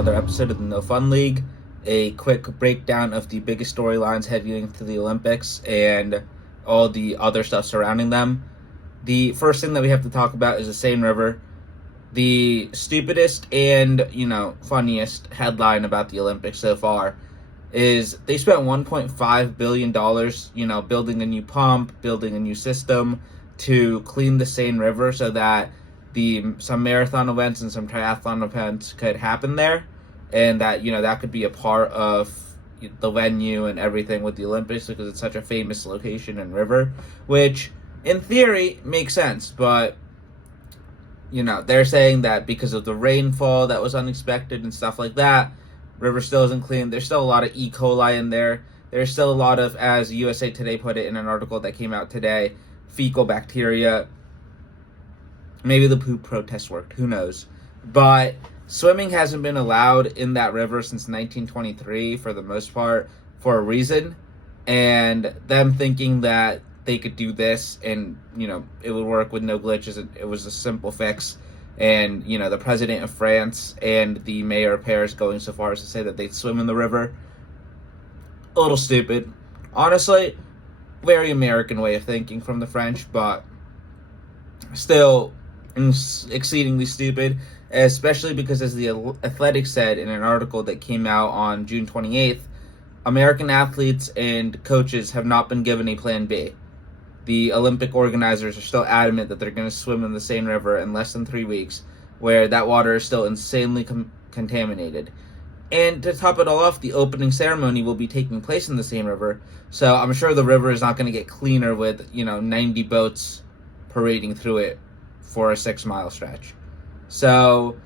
another episode of the No Fun League, a quick breakdown of the biggest storylines heading into the Olympics and all the other stuff surrounding them. The first thing that we have to talk about is the Seine River. The stupidest and, funniest headline about the Olympics so far is they spent $1.5 billion, building a new pump, building a new system to clean the Seine River so that some marathon events and some triathlon events could happen there, and that that could be a part of the venue and everything with the Olympics because it's such a famous location and river, which in theory makes sense. But they're saying that because of the rainfall that was unexpected and stuff like that, river still isn't clean. There's still a lot of E. coli in there. There's still a lot of, as USA Today put it in an article that came out today, fecal bacteria. Maybe the poop protest worked. Who knows? But swimming hasn't been allowed in that river since 1923 for the most part for a reason. And them thinking that they could do this and, it would work with no glitches. It was a simple fix. And, the president of France and the mayor of Paris going so far as to say that they'd swim in the river. A little stupid. Honestly, very American way of thinking from the French, but still exceedingly stupid, especially because, as the Athletic said in an article that came out on June 28th, American athletes and coaches have not been given a plan B. The Olympic organizers are still adamant that they're going to swim in the Seine River in less than 3 weeks, where that water is still insanely contaminated. And to top it all off, the opening ceremony will be taking place in the Seine River, so I'm sure the river is not going to get cleaner with, 90 boats parading through it for a 6-mile stretch. So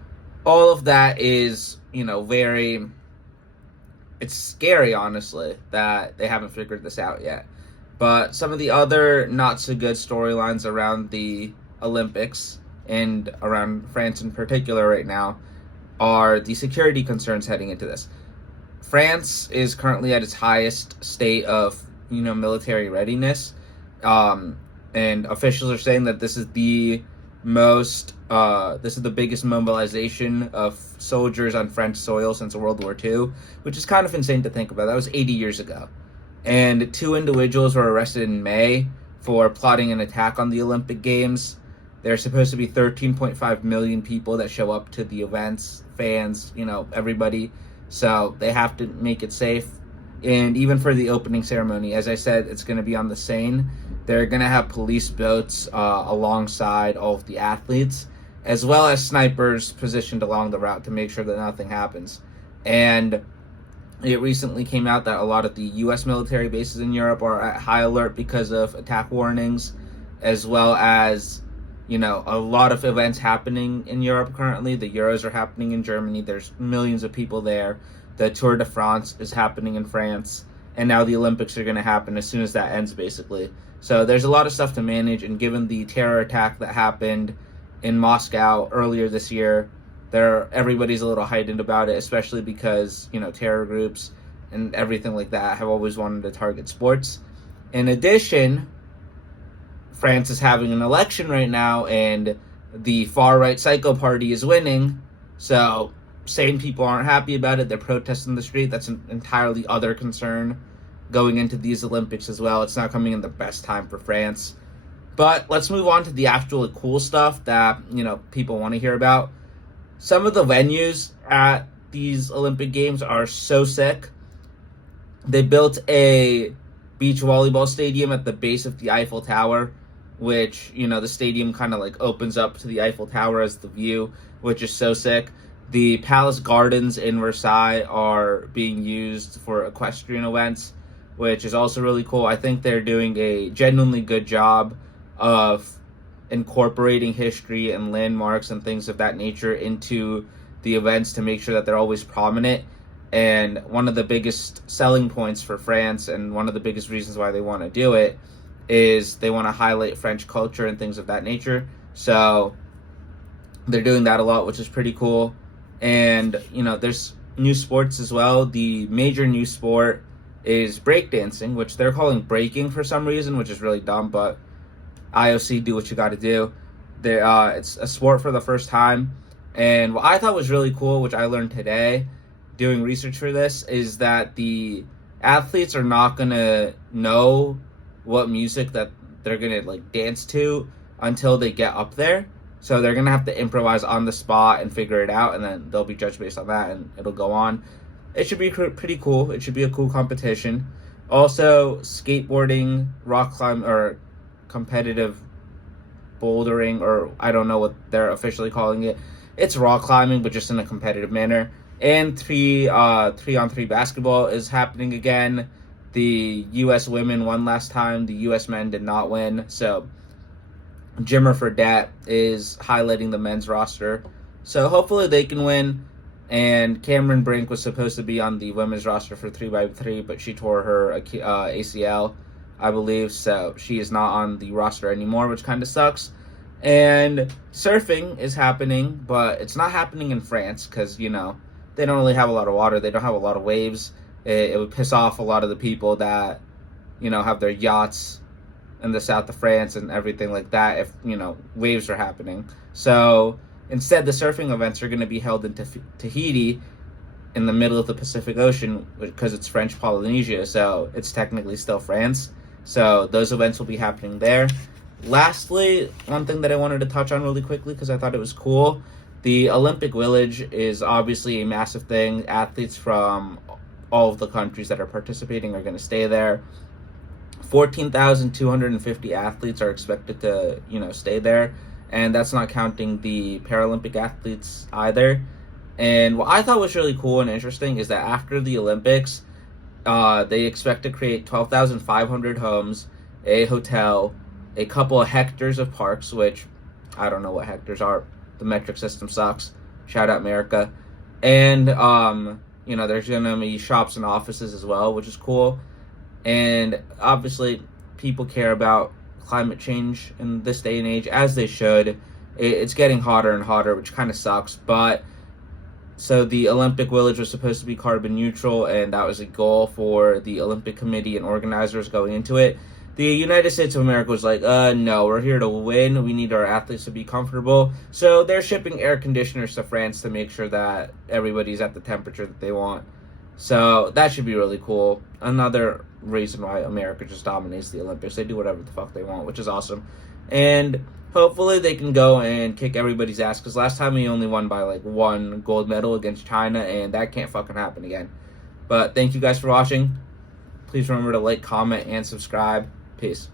all of that is, it's scary, honestly, that they haven't figured this out yet. But some of the other not-so-good storylines around the Olympics and around France in particular right now are the security concerns heading into this. France is currently at its highest state of, military readiness. And officials are saying that this is the biggest mobilization of soldiers on French soil since World War II, which is kind of insane to think about. That was 80 years ago. And 2 individuals were arrested in May for plotting an attack on the Olympic Games. There's supposed to be 13.5 million people that show up to the events, fans, everybody. So they have to make it safe. And even for the opening ceremony, as I said, it's going to be on the Seine. They're going to have police boats alongside all of the athletes, as well as snipers positioned along the route to make sure that nothing happens. And it recently came out that a lot of the U.S. military bases in Europe are at high alert because of attack warnings, as well as, a lot of events happening in Europe currently. The Euros are happening in Germany. There's millions of people there. The Tour de France is happening in France. And now the Olympics are going to happen as soon as that ends, basically. So there's a lot of stuff to manage. And given the terror attack that happened in Moscow earlier this year, everybody's a little heightened about it, especially because, terror groups and everything like that have always wanted to target sports. In addition, France is having an election right now, and the far-right psycho party is winning, so sane people aren't happy about it. They're protesting the street. That's an entirely other concern going into these Olympics as well. It's not coming in the best time for France. But let's move on to the actual cool stuff that, people want to hear about. Some of the venues at these Olympic Games are so sick. They built a beach volleyball stadium at the base of the Eiffel Tower, which, the stadium kind of opens up to the Eiffel Tower as the view, which is so sick. The Palace Gardens in Versailles are being used for equestrian events, which is also really cool. I think they're doing a genuinely good job of incorporating history and landmarks and things of that nature into the events to make sure that they're always prominent. And one of the biggest selling points for France, and one of the biggest reasons why they want to do it, is they want to highlight French culture and things of that nature. So they're doing that a lot, which is pretty cool. And, there's new sports as well. The major new sport is breakdancing, which they're calling breaking for some reason, which is really dumb, but IOC, do what you got to do. It's a sport for the first time. And what I thought was really cool, which I learned today doing research for this, is that the athletes are not going to know what music that they're going to like dance to until they get up there. So they're going to have to improvise on the spot and figure it out, and then they'll be judged based on that, and it'll go on. It should be pretty cool. It should be a cool competition. Also, skateboarding, rock climb, or competitive bouldering, or I don't know what they're officially calling it. It's rock climbing, but just in a competitive manner. And 3-on-3 basketball is happening again. The U.S. women won last time. The U.S. men did not win. So Jimmer Fredette is highlighting the men's roster. So hopefully they can win. And Cameron Brink was supposed to be on the women's roster for 3x3, but she tore her ACL, I believe. So she is not on the roster anymore, which kind of sucks. And surfing is happening, but it's not happening in France because, you know, they don't really have a lot of water. They don't have a lot of waves. It would piss off a lot of the people that, you know, have their yachts in the south of France and everything like that if, you know, waves are happening. So instead, the surfing events are going to be held in Tahiti in the middle of the Pacific Ocean because it's French Polynesia, so it's technically still France. So those events will be happening there. Lastly, one thing that I wanted to touch on really quickly because I thought it was cool, the Olympic Village is obviously a massive thing. Athletes from all of the countries that are participating are going to stay there. 14,250 athletes are expected to, you know, stay there. And that's not counting the Paralympic athletes either. And what I thought was really cool and interesting is that after the Olympics, they expect to create 12,500 homes, a hotel, a couple of hectares of parks, which I don't know what hectares are. The metric system sucks. Shout out America. And, you know, there's going to be shops and offices as well, which is cool. And obviously, people care about climate change in this day and age, as they should. It's getting hotter and hotter, which kind of sucks. But so the Olympic Village was supposed to be carbon neutral, and that was a goal for the Olympic Committee and organizers going into it. The United States of America was like, no, we're here to win. We need our athletes to be comfortable. So they're shipping air conditioners to France to make sure that everybody's at the temperature that they want. So that should be really cool. Another reason why America just dominates the Olympics. They do whatever the fuck they want, which is awesome. And hopefully they can go and kick everybody's ass, because last time we only won by like one gold medal against China, and that can't fucking happen again. But thank you guys for watching. Please remember to like, comment, and subscribe. Peace.